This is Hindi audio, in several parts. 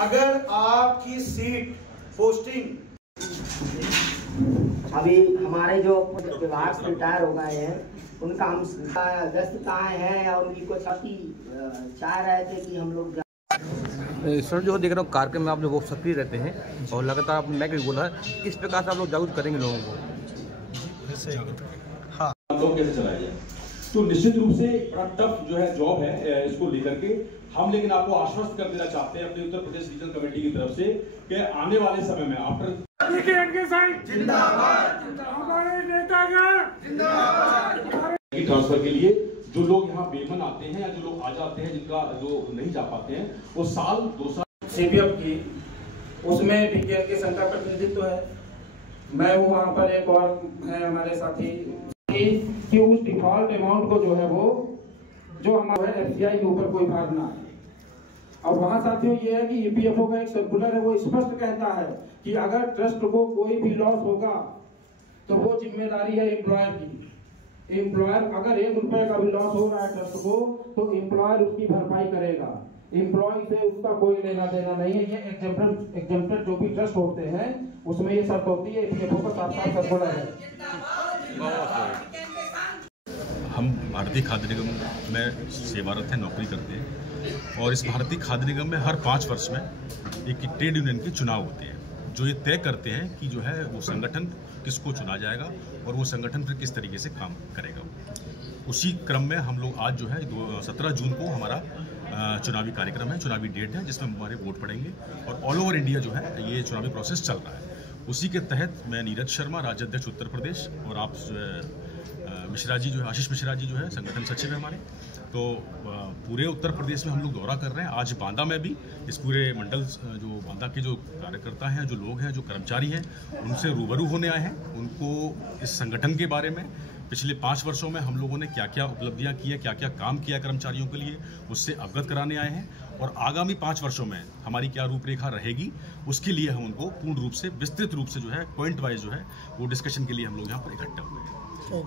अगर आपकी सीट पोस्टिंग अभी हमारे जो विभाग से रिटायर हो गए हैं उनका हम दस्त कहाँ है या उनकी कुछ अपनी चाह रहे थे कि हम लोग सर जो देख रहा हूँ कार्यक्रम में आप जो वो सक्रिय रहते हैं और लगातार आपने मैं भी बोला है किस प्रकार से आप लोग जागरूक करेंगे लोगों को? हाँ, लोग कैसे चलाया जाए तो निश्चित रूप से बड़ा टफ जो है जॉब है इसको लेकर के हम, लेकिन आपको आश्वस्त कर देना चाहते हैं अपने उत्तर प्रदेश रीजनल कमेटी की तरफ से कि आने वाले समय में आफ्टर ट्रांसफर के लिए जो लोग यहाँ बेमन आते हैं या जो लोग आ जाते हैं जिनका जो नहीं जा पाते हैं वो साल 2 साल सीपीएफ की उसमें विज्ञान के संघ का प्रतिनिधित्व है। मैं हूँ वहाँ पर, एक और है हमारे साथी कि उस डिफॉल्ट अमाउंट को जो है वो जो हमारा एफसीआई के ऊपर कोई भार ना है। और वहाँ साथियों ये है कि ईपीएफओ का एक सर्कुलर है, वो स्पष्ट कहता है कि अगर ट्रस्ट को कोई भी लॉस होगा तो वो जिम्मेदारी है एम्प्लॉयर की। एम्प्लॉयर अगर 1 रुपए का भी लॉस हो रहा है ट्रस्ट को तो एम्प्लॉयर उसकी भरपाई करेगा, एम्प्लॉय से उसका कोई लेना देना नहीं है। ये एग्जेम्प्टेड जो भी ट्रस्ट होते हैं उसमें ये शर्त होती है, ईपीएफओ का साफ सर्कुलर है। हम भारतीय खाद्य निगम में सेवारत हैं, नौकरी करते हैं और इस भारतीय खाद्य निगम में हर 5 वर्ष में एक ट्रेड यूनियन के चुनाव होते हैं जो ये तय करते हैं कि जो है वो संगठन किसको चुना जाएगा और वो संगठन फिर किस तरीके से काम करेगा। उसी क्रम में हम लोग आज जो है 17 जून को हमारा चुनावी कार्यक्रम है, चुनावी डेट है जिसमें हमारे वोट पड़ेंगे और ऑल ओवर इंडिया जो है ये चुनावी प्रोसेस चल रहा है। उसी के तहत मैं नीरज शर्मा, राज्य अध्यक्ष उत्तर प्रदेश, और आप मिश्रा जी जो है, आशीष मिश्रा जी जो है संगठन सचिव है हमारे, तो पूरे उत्तर प्रदेश में हम लोग दौरा कर रहे हैं। आज बांदा में भी इस पूरे मंडल जो बांदा के जो कार्यकर्ता हैं, जो लोग हैं, जो कर्मचारी हैं, उनसे रूबरू होने आए हैं। उनको इस संगठन के बारे में पिछले 5 वर्षों में हम लोगों ने क्या क्या उपलब्धियां की है, क्या क्या काम किया कर्मचारियों के लिए, उससे अवगत कराने आए हैं और आगामी 5 वर्षों में हमारी क्या रूपरेखा रहेगी उसके लिए हम उनको पूर्ण रूप से विस्तृत रूप से जो है पॉइंट वाइज जो है वो डिस्कशन के लिए हम लोग यहाँ पर इकट्ठा हुए हैं।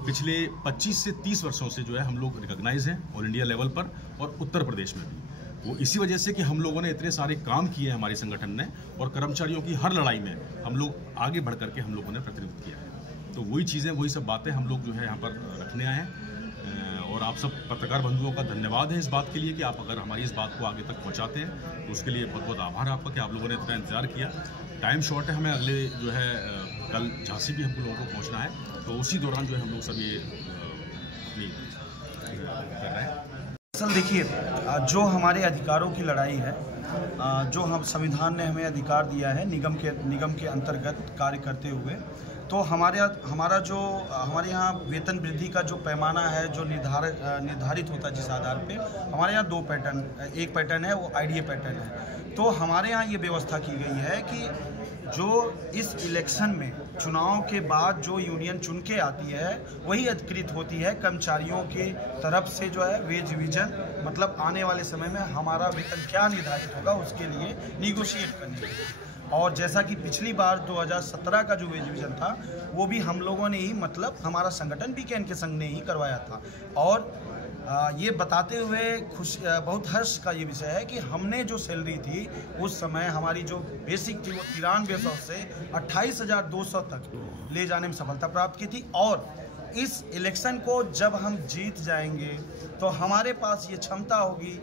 पिछले 25 से 30 वर्षों से जो है हम लोग रिकॉग्नाइज हैं ऑल इंडिया लेवल पर और उत्तर प्रदेश में भी। वो इसी वजह से कि हम लोगों ने इतने सारे काम किए हैं हमारे संगठन ने और कर्मचारियों की हर लड़ाई में हम लोग आगे बढ़ करके हम लोगों ने प्रतिनिधित्व किया है। तो वही चीज़ें, वही सब बातें हम लोग जो है यहाँ पर रखने आए हैं और आप सब पत्रकार बंधुओं का धन्यवाद है इस बात के लिए कि आप अगर हमारी इस बात को आगे तक पहुँचाते हैं तो उसके लिए बहुत बहुत आभार आपका कि आप लोगों ने इतना इंतजार किया। टाइम शॉर्ट है, हमें अगले जो है कल झांसी भी हमको लोगों को पहुँचना है, तो उसी दौरान जो है हम लोग सब ये कर रहे हैं। असल देखिए, जो हमारे अधिकारों की लड़ाई है, जो हम संविधान ने हमें अधिकार दिया है निगम के अंतर्गत कार्य करते हुए, तो हमारे यहाँ वेतन वृद्धि का जो पैमाना है जो निर्धारित होता है जिस आधार पे, हमारे यहाँ 2 पैटर्न, एक पैटर्न है वो आईडीए पैटर्न है। तो हमारे यहाँ ये व्यवस्था की गई है कि जो इस इलेक्शन में चुनाव के बाद जो यूनियन चुन के आती है वही अधिकृत होती है कर्मचारियों की तरफ से जो है वेज रिवीजन, मतलब आने वाले समय में हमारा वेतन क्या निर्धारित होगा उसके लिए निगोशिएट करने के लिए। और जैसा कि पिछली बार 2017 का जो वेज रिवीजन था वो भी हम लोगों ने ही, मतलब हमारा संगठन बीकेएन के संघ ने ही करवाया था। और ये बताते हुए बहुत हर्ष का ये विषय है कि हमने जो सैलरी थी उस समय हमारी जो बेसिक थी वो 9300 से 28,200 तक ले जाने में सफलता प्राप्त की थी। और इस इलेक्शन को जब हम जीत जाएंगे तो हमारे पास ये क्षमता होगी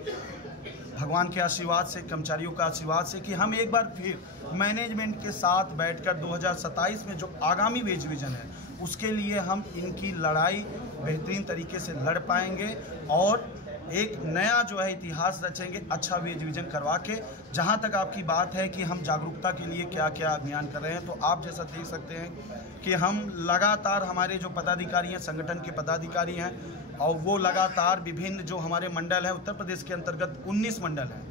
भगवान के आशीर्वाद से, कर्मचारियों का आशीर्वाद से, कि हम एक बार फिर मैनेजमेंट के साथ बैठकर 2027 में जो आगामी वेज रिवीजन है उसके लिए हम इनकी लड़ाई बेहतरीन तरीके से लड़ पाएंगे और एक नया जो है इतिहास रचेंगे, अच्छा वेज रिवीजन करवा के। जहाँ तक आपकी बात है कि हम जागरूकता के लिए क्या क्या अभियान कर रहे हैं, तो आप जैसा देख सकते हैं कि हम लगातार, हमारे जो पदाधिकारी हैं, संगठन के पदाधिकारी हैं, और वो लगातार विभिन्न जो हमारे मंडल हैं, उत्तर प्रदेश के अंतर्गत 19 मंडल हैं,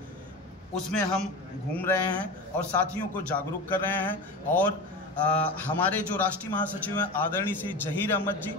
उसमें हम घूम रहे हैं और साथियों को जागरूक कर रहे हैं। और हमारे जो राष्ट्रीय महासचिव हैं आदरणीय श्री जहीर अहमद जी,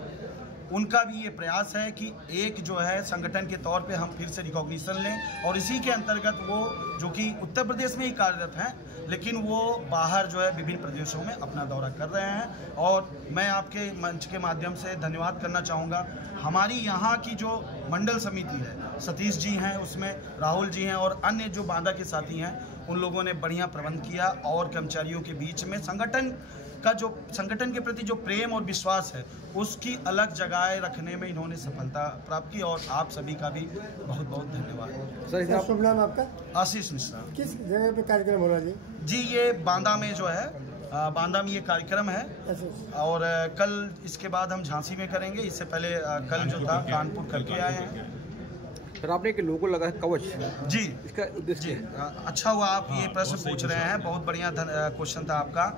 उनका भी ये प्रयास है कि एक जो है संगठन के तौर पे हम फिर से रिकॉग्निशन लें। और इसी के अंतर्गत वो जो कि उत्तर प्रदेश में ही कार्यरत हैं लेकिन वो बाहर जो है विभिन्न प्रदेशों में अपना दौरा कर रहे हैं। और मैं आपके मंच के माध्यम से धन्यवाद करना चाहूँगा हमारी यहाँ की जो मंडल समिति है, सतीश जी हैं उसमें, राहुल जी हैं और अन्य जो बांदा के साथी हैं, उन लोगों ने बढ़िया प्रबंध किया और कर्मचारियों के बीच में संगठन के प्रति जो प्रेम और विश्वास है उसकी अलग जगह रखने में इन्होंने सफलता प्राप्त की। और आप सभी का भी बहुत बहुत धन्यवाद। सर, शुभ नाम आपका? आशीष मिश्रा। किस जगह पे कार्यक्रम हो रहा है जी? ये बांदा में जो है, बांदा में ये कार्यक्रम है और कल इसके बाद हम झांसी में करेंगे। इससे पहले कल जो था कानपुर करके आए हैं। सर, आपने एक लोगो लगा है कवच जी, इसका उद्देश्य? अच्छा हुआ आप ये प्रश्न पूछ रहे हैं, बहुत बढ़िया क्वेश्चन था आपका।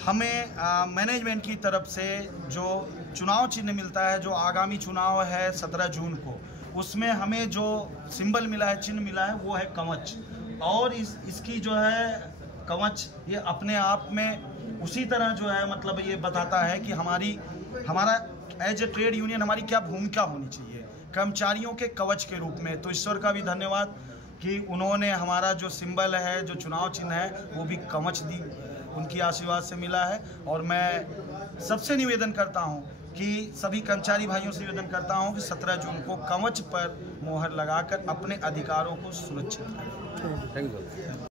हमें मैनेजमेंट की तरफ से जो चुनाव चिन्ह मिलता है, जो आगामी चुनाव है 17 जून को, उसमें हमें जो सिंबल मिला है, चिन्ह मिला है, वो है कवच। और इसकी जो है कवच ये अपने आप में उसी तरह जो है मतलब ये बताता है कि हमारा एज ए ट्रेड यूनियन हमारी क्या भूमिका होनी चाहिए कर्मचारियों के कवच के रूप में। तो ईश्वर का भी धन्यवाद कि उन्होंने हमारा जो सिंबल है, जो चुनाव चिन्ह है, वो भी कवच दी, उनकी आशीर्वाद से मिला है। और मैं सबसे निवेदन करता हूं कि सभी कर्मचारी भाइयों से निवेदन करता हूं कि 17 जून को कवच पर मोहर लगाकर अपने अधिकारों को सुरक्षित करें। Thank you.